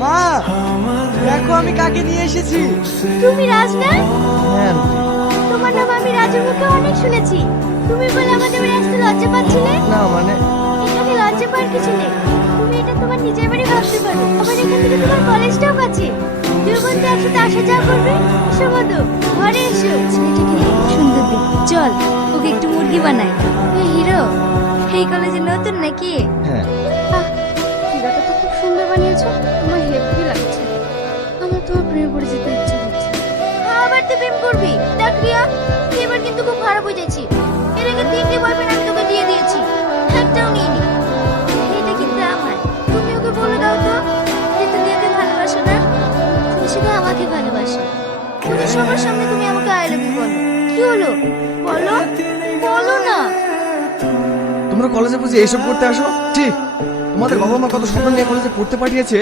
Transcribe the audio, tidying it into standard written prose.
মা, দেখো আমি কাকে নিয়ে এসেছি। তুমি রাজ না? হ্যাঁ, তোমার নাম আমি রাজুর মুখে অনেক শুনেছি। তুমি বলে আমাদের বাড়ি আসতে লজ্জা পাচ্ছিলে? না মানে এখানে লজ্জা পাওয়ার কিছু নেই। তুমি এটা তোমার নিজের বাড়ি ভাবতে পারো। আবার এখান থেকে তোমার কলেজটাও কাছে। দুই বন্ধু একসাথে আসা যাওয়া করবে। এসো মধু, ঘরে এসো। ছেলেটাকে খুব সুন্দর দেখ। চল, ওকে একটু মুরগি বানাই। এই হিরো, এই কলেজে নতুন নাকি? হ্যাঁ। আহ, হিরোটা তো খুব সুন্দর বানিয়েছো। আমার হেভি লাগছে। আমার তোমার প্রেমে পড়ে যেতে ইচ্ছে করছে। আবার তুই প্রেম করবি? দেখ রিয়া, তুই এবার কিন্তু খুব খারাপ হয়ে যাচ্ছিস। এর আগে 3টে বয়ফ্রেন্ড আমি তোকে দিয়ে দিয়েছি, একটাও নিইনি। এটা কিন্তু আমার। তুমি ওকে বলে দাও তো যে তুমি ওকে ভালোবাসো না। তুমি শুধু আমাকে ভালোবাসো। ওদের সবার সামনে তুমি আমাকে আই লাভ ইউ বলো। কি হলো? বলো, বলো না। তোমরা কলেজে বুঝে এইসব করতে আসো? ঠিক। তোমাদের বাবা মা কত স্বপ্ন নিয়ে কলেজে পড়তে পাঠিয়েছে,